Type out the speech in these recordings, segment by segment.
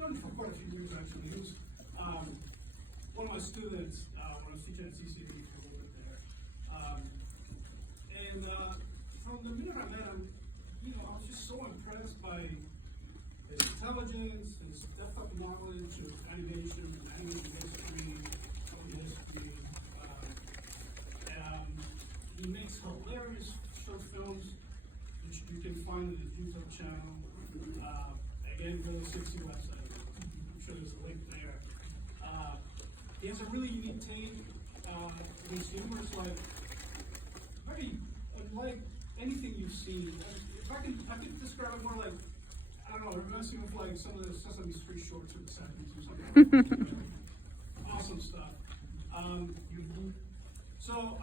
done it for quite a few years actually. He was one of my students when I was teaching at CCD for a little bit there. And from the minute I met him, I was just so impressed by his intelligence, his depth of knowledge of animation, animation history, film history. He makes hilarious short films, which you can find on his YouTube channel. Again, go to 60 website. I'm sure there's a link there. He has a really unique take. His humor is very unlike anything you've seen. If I could describe it more like, I don't know, it reminds me of like some of the Sesame Street shorts from the 70s or something like that. Awesome stuff. So,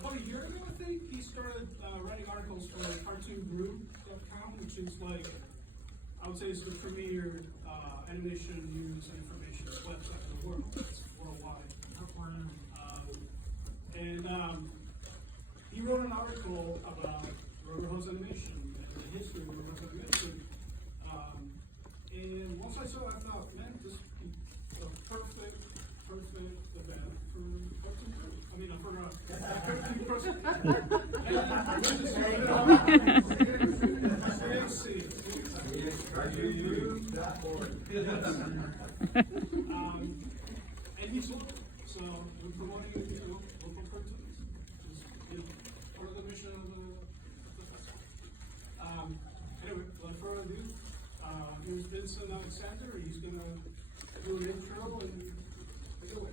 about a year ago, I think, he started writing articles for cartoongroup.com, which is like, I would say it's the premier animation news and information website in the world. It's worldwide. And he wrote an article about Rubber Hose Animation and the history of Rubber Hose Animation. And once I saw it, I thought, man, this would be a perfect event for cartoon group. I mean, and he's local, so we're promoting local cartoons. It's part of the mission of the festival. Anyway, without further ado, here's Vincent Alexander. He's going to do an intro and take it away.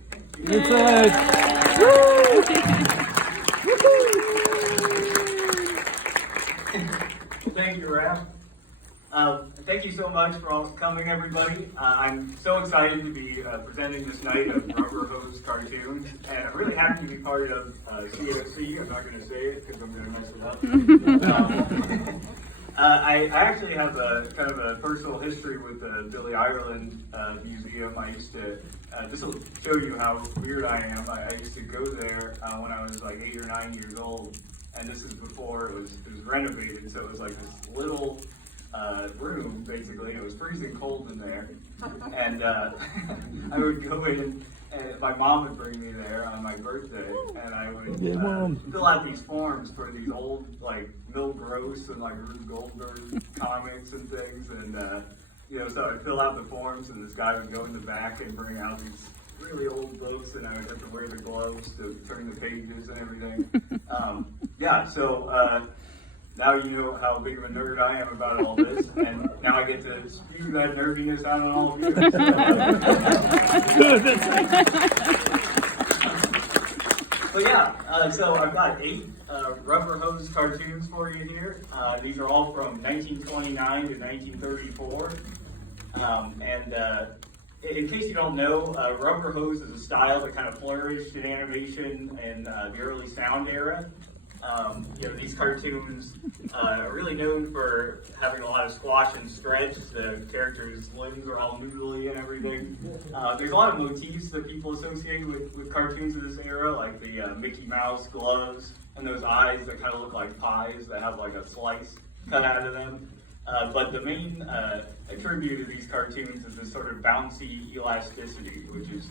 Thank you, Raph. Thank you so much for all coming, everybody. I'm so excited to be presenting this night of Rubber Hose Cartoons, and I'm really happy to be part of CFC. I'm not going to say it because I'm going to mess it up. I actually have a kind of a personal history with the Billy Ireland Museum. I used to, this will show you how weird I am. I used to go there when I was like 8 or 9 years old, and this is before it was renovated, so it was like this little room, basically. It was freezing cold in there, and I would go in, and my mom would bring me there on my birthday, and I would fill out these forms for these old, like, Mill Gross and, like, Rube Goldberg comics and things, and, so I'd fill out the forms, and this guy would go in the back and bring out these really old books, and I would have to wear the gloves to turn the pages and everything. Now you know how big of a nerd I am about all this, and now I get to spew that nerdiness out on all of you. So I've got 8 Rubber Hose cartoons for you here. These are all from 1929 to 1934. In case you don't know, Rubber Hose is a style that kind of flourished in animation in the early sound era. These cartoons are really known for having a lot of squash and stretch. The characters' limbs are all noodly and everything. There's a lot of motifs that people associate with cartoons of this era, like the Mickey Mouse gloves and those eyes that kind of look like pies that have like a slice cut out of them. But the main attribute of these cartoons is this sort of bouncy elasticity, which is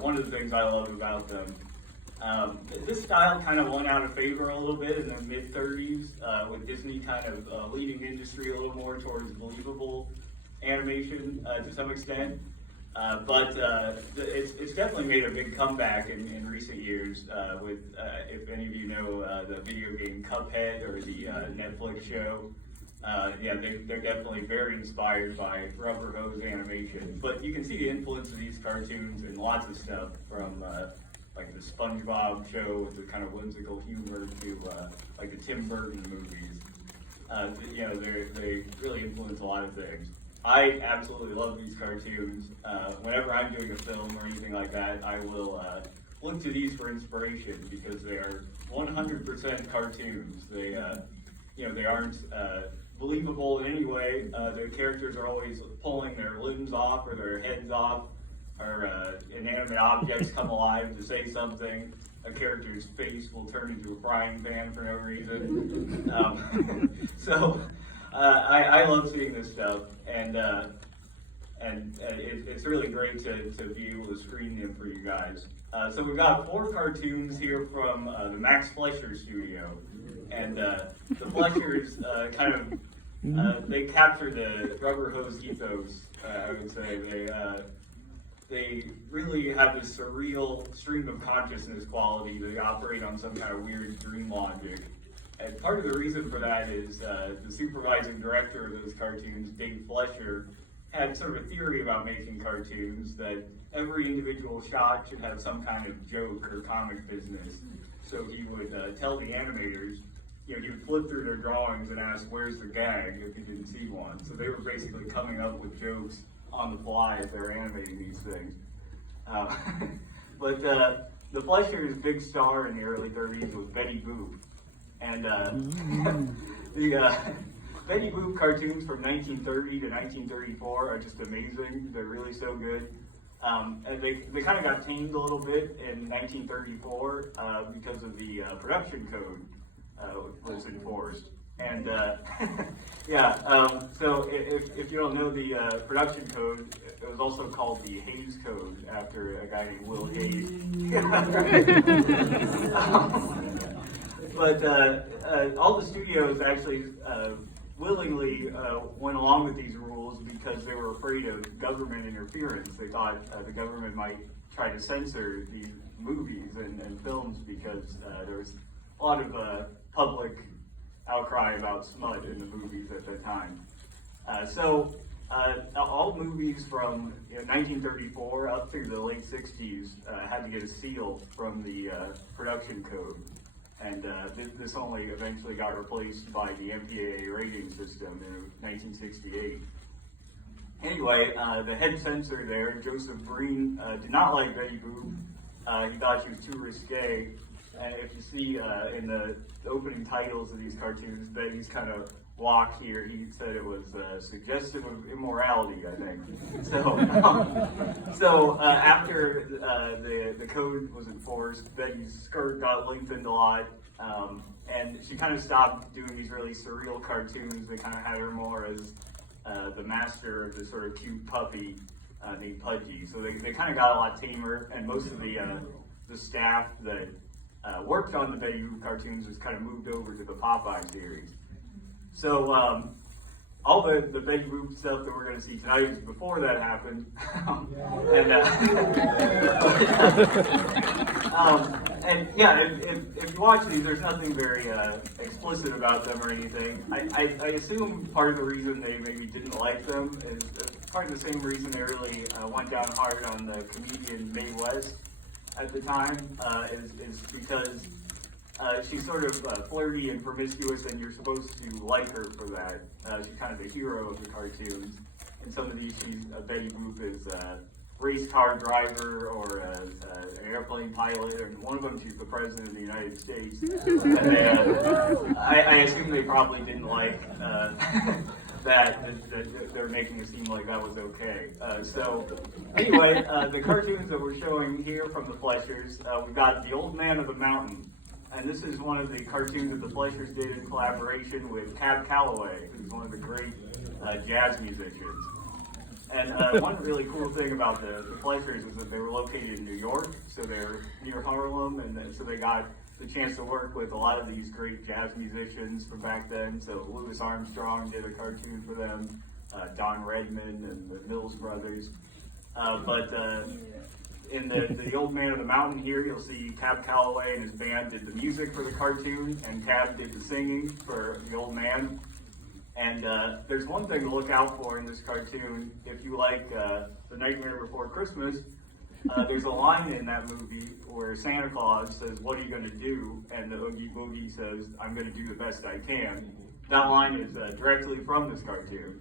one of the things I love about them. This style kind of went out of favor a little bit in the mid-30s, with Disney kind of leading the industry a little more towards believable animation to some extent. But it's definitely made a big comeback in recent years with, if any of you know the video game Cuphead or the Netflix show. They're definitely very inspired by Rubber Hose animation. But you can see the influence of these cartoons in lots of stuff, from like the SpongeBob show with the kind of whimsical humor to like the Tim Burton movies. They really influence a lot of things. I absolutely love these cartoons. Whenever I'm doing a film or anything like that, I will look to these for inspiration because they are 100% cartoons. They aren't believable in any way. The characters are always pulling their limbs off or their heads off, or inanimate objects come alive to say something. A character's face will turn into a frying pan for no reason. I love seeing this stuff, and and it's really great to be able to screen them for you guys. So we've got 4 cartoons here from the Max Fleischer studio, and the Fleischers kind of they capture the rubber hose ethos. I would say they really have this surreal stream of consciousness quality. They operate on some kind of weird dream logic. And part of the reason for that is the supervising director of those cartoons, Dave Fleischer, had sort of a theory about making cartoons that every individual shot should have some kind of joke or comic business. So he would tell the animators, he would flip through their drawings and ask, where's the gag, if he didn't see one. So they were basically coming up with jokes on the fly as they're animating these things. But the Fleischer's big star in the early 30s was Betty Boop. And the Betty Boop cartoons from 1930 to 1934 are just amazing. They're really so good. And they kind of got tamed a little bit in 1934 because of the production code was enforced. And so if you don't know the production code, it was also called the Hayes Code after a guy named Will Hayes. But all the studios actually willingly went along with these rules because they were afraid of government interference. They thought the government might try to censor these movies and films because there was a lot of public outcry about smut in the movies at that time. So all movies from 1934 up through the late 60s had to get a seal from the production code. And this only eventually got replaced by the MPAA rating system in 1968. Anyway, the head censor there, Joseph Breen, did not like Betty Boop. He thought she was too risque. And if you see in the opening titles of these cartoons, Betty's kind of walk here, he said it was suggestive of immorality, I think. So after the code was enforced, Betty's skirt got lengthened a lot, and she kind of stopped doing these really surreal cartoons. They kind of had her more as the master of the sort of cute puppy named Pudgy. So they kind of got a lot tamer, and most of the staff that worked on the Betty Boop cartoons was kind of moved over to the Popeye series. So all the Betty Boop stuff that we're going to see tonight is before that happened. And if you watch these, there's nothing very explicit about them or anything. I assume part of the reason they maybe didn't like them is part of the same reason they really went down hard on the comedian Mae West at the time, is because she's sort of flirty and promiscuous, and you're supposed to like her for that. She's kind of the hero of the cartoons. In some of these, Betty Boop is a race car driver or an airplane pilot, and one of them she's the president of the United States. And I assume they probably didn't like that they're making it seem like that was okay. So anyway, the cartoons that we're showing here from the Fleischers, we've got The Old Man of the Mountain. And this is one of the cartoons that the Fleischers did in collaboration with Cab Calloway, who's one of the great jazz musicians. And one really cool thing about the Fleischers is that they were located in New York, so they're near Harlem, and so they got the chance to work with a lot of these great jazz musicians from back then. So Louis Armstrong did a cartoon for them, Don Redman and the Mills Brothers. In the Old Man of the Mountain here, you'll see Cab Calloway and his band did the music for the cartoon, and Cab did the singing for the Old Man. And there's one thing to look out for in this cartoon. If you like The Nightmare Before Christmas, there's a line in that movie where Santa Claus says, "What are you going to do?" And the Oogie Boogie says, "I'm going to do the best I can." That line is directly from this cartoon.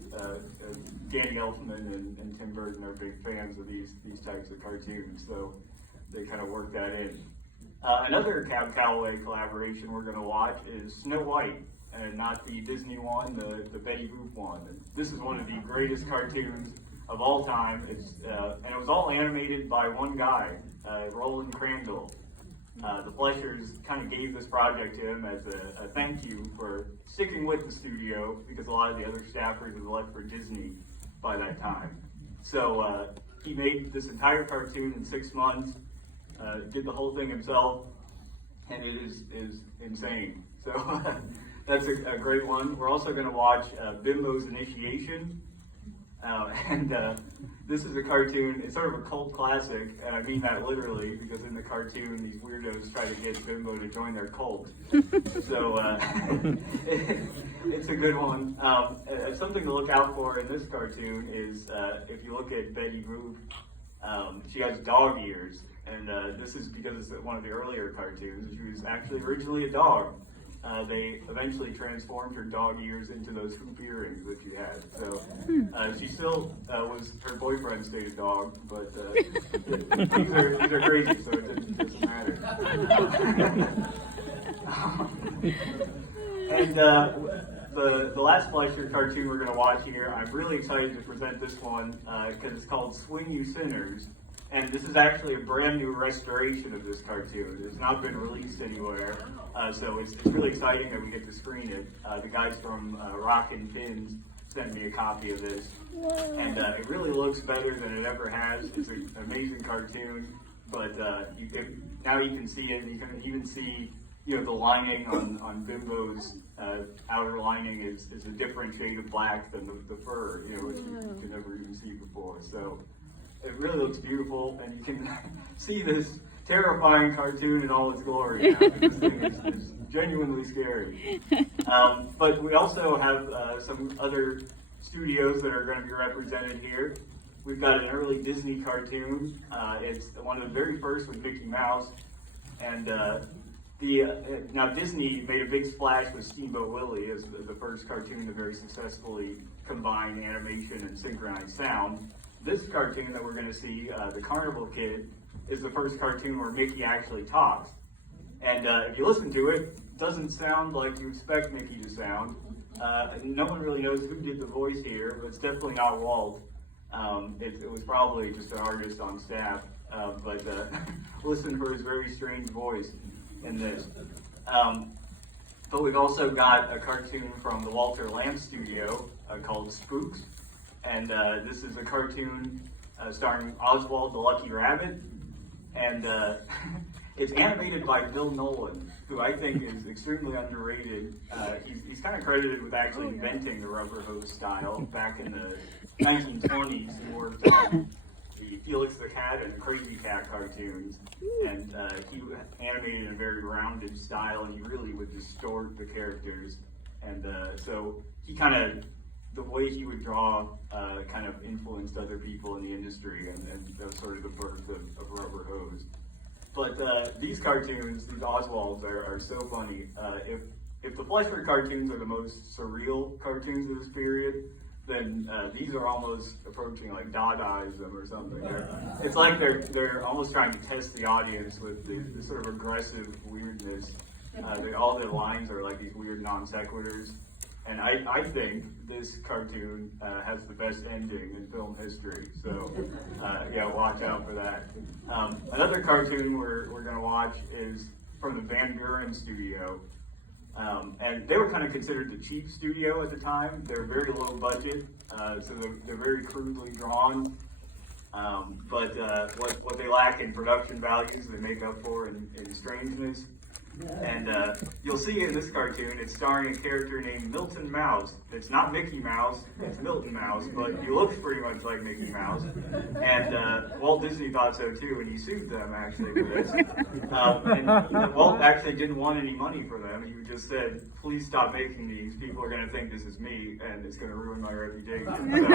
Danny Elfman and Tim Burton are big fans of these types of cartoons, so they kind of work that in. Another Cab Calloway collaboration we're going to watch is Snow White, and not the Disney one, the Betty Boop one. And this is one of the greatest cartoons of all time. And it was all animated by one guy, Roland Crandall. The Fleischers kind of gave this project to him as a thank you for sticking with the studio, because a lot of the other staffers had left for Disney by that time. So he made this entire cartoon in 6 months, did the whole thing himself, and it is insane. So that's a great one. We're also going to watch Bimbo's Initiation. This is a cartoon, it's sort of a cult classic, and I mean that literally, because in the cartoon, these weirdos try to get Bimbo to join their cult. So, it's a good one. Something to look out for in this cartoon is, if you look at Betty Boop, she has dog ears, and this is because it's one of the earlier cartoons. She was actually originally a dog. They eventually transformed her dog ears into those hoop earrings that she had. So she still was her boyfriend's dated dog, but these are crazy, so it doesn't matter. And the last Fleischer cartoon we're going to watch here, I'm really excited to present this one because it's called Swing You Sinners. And this is actually a brand new restoration of this cartoon. It's not been released anywhere, so it's really exciting that we get to screen it. The guys from Rockin' Pins sent me a copy of this, and it really looks better than it ever has. It's an amazing cartoon, but now you can see it, and you can even see, the lining on Bimbo's outer lining is a different shade of black than the fur, which you could never even see before. So it really looks beautiful, and you can see this terrifying cartoon in all its glory. This thing is genuinely scary. But we also have some other studios that are going to be represented here. We've got an early Disney cartoon. It's one of the very first with Mickey Mouse. And now Disney made a big splash with Steamboat Willie as the first cartoon to very successfully combine animation and synchronized sound. This cartoon that we're going to see, The Carnival Kid, is the first cartoon where Mickey actually talks. And if you listen to it, it doesn't sound like you expect Mickey to sound. No one really knows who did the voice here, but it's definitely not Walt. It was probably just an artist on staff, but listen for his very strange voice in this. But we've also got a cartoon from the Walter Lamp Studio called Spooks. And this is a cartoon starring Oswald the Lucky Rabbit. And it's animated by Bill Nolan, who I think is extremely underrated. He's kind of credited with actually inventing the rubber hose style back in the 1920s. He worked on the Felix the Cat and the Crazy Cat cartoons. And he animated in a very rounded style, and he really would distort the characters. And so he the way he would draw kind of influenced other people in the industry, and that was sort of the birth of Rubber Hose. But these cartoons, these Oswalds, are so funny. If the Fleischer cartoons are the most surreal cartoons of this period, then these are almost approaching like Dadaism or something. It's like they're almost trying to test the audience with the sort of aggressive weirdness. All their lines are like these weird non sequiturs. And I think this cartoon has the best ending in film history, so watch out for that. Another cartoon we're going to watch is from the Van Buren studio, and they were kind of considered the cheap studio at the time. They're very low budget, so they're very crudely drawn, but what they lack in production values, they make up for in strangeness. And you'll see in this cartoon, it's starring a character named Milton Mouse. It's not Mickey Mouse, it's Milton Mouse, but he looks pretty much like Mickey Mouse. And Walt Disney thought so too, and he sued them actually for this. And Walt actually didn't want any money for them. He just said, please stop making these. People are going to think this is me, and it's going to ruin my reputation. So,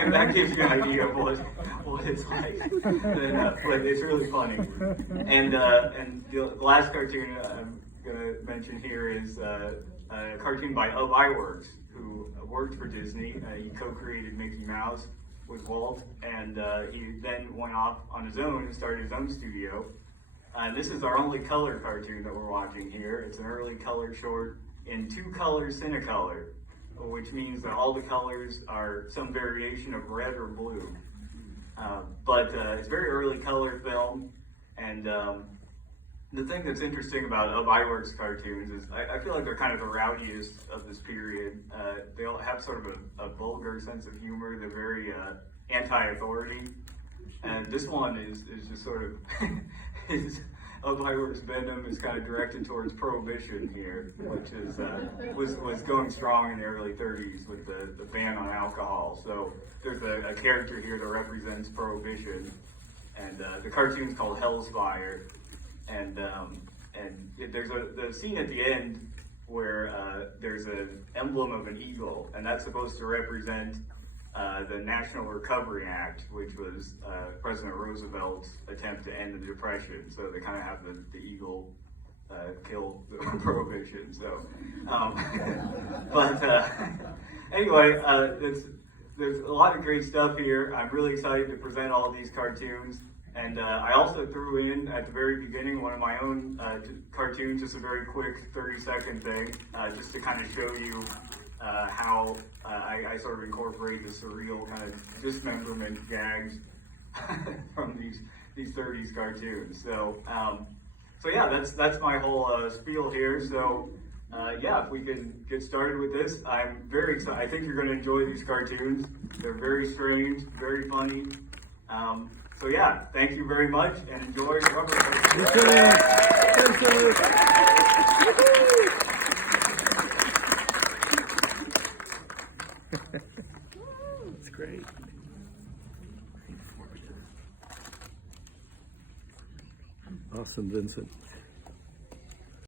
and that gives you an idea of what it's like. But it's really funny. And the last cartoon I'm going to mention here is a cartoon by Ub Iwerks, who worked for Disney. He co-created Mickey Mouse with Walt, and he then went off on his own and started his own studio. This is our only color cartoon that we're watching here. It's an early color short in 2 colors Cinecolor, which means that all the colors are some variation of red or blue. But it's very early color film, and The thing that's interesting about Of Iwerks cartoons is I feel like they're kind of the rowdiest of this period. They all have sort of a vulgar sense of humor. They're very anti-authority. And this one is just sort of, Of Iwerks Venom is kind of directed towards prohibition here, which is was going strong in the early 30s with the ban on alcohol. So there's a character here that represents prohibition. And the cartoon's called Hell's Fire. And there's the scene at the end where there's an emblem of an eagle, and that's supposed to represent the National Recovery Act, which was President Roosevelt's attempt to end the Depression. So they kind of have the eagle kill the prohibition. So, anyway, there's a lot of great stuff here. I'm really excited to present all of these cartoons. And I also threw in, at the very beginning, one of my own cartoons, just a very quick 30-second thing, just to kind of show you how I sort of incorporate the surreal kind of dismemberment gags from these 30s cartoons. So yeah, that's my whole spiel here. So yeah, if we can get started with this, I'm very excited. I think you're going to enjoy these cartoons. They're very strange, very funny. So yeah, thank you very much, and enjoy Rubber That's great. Awesome, Vincent.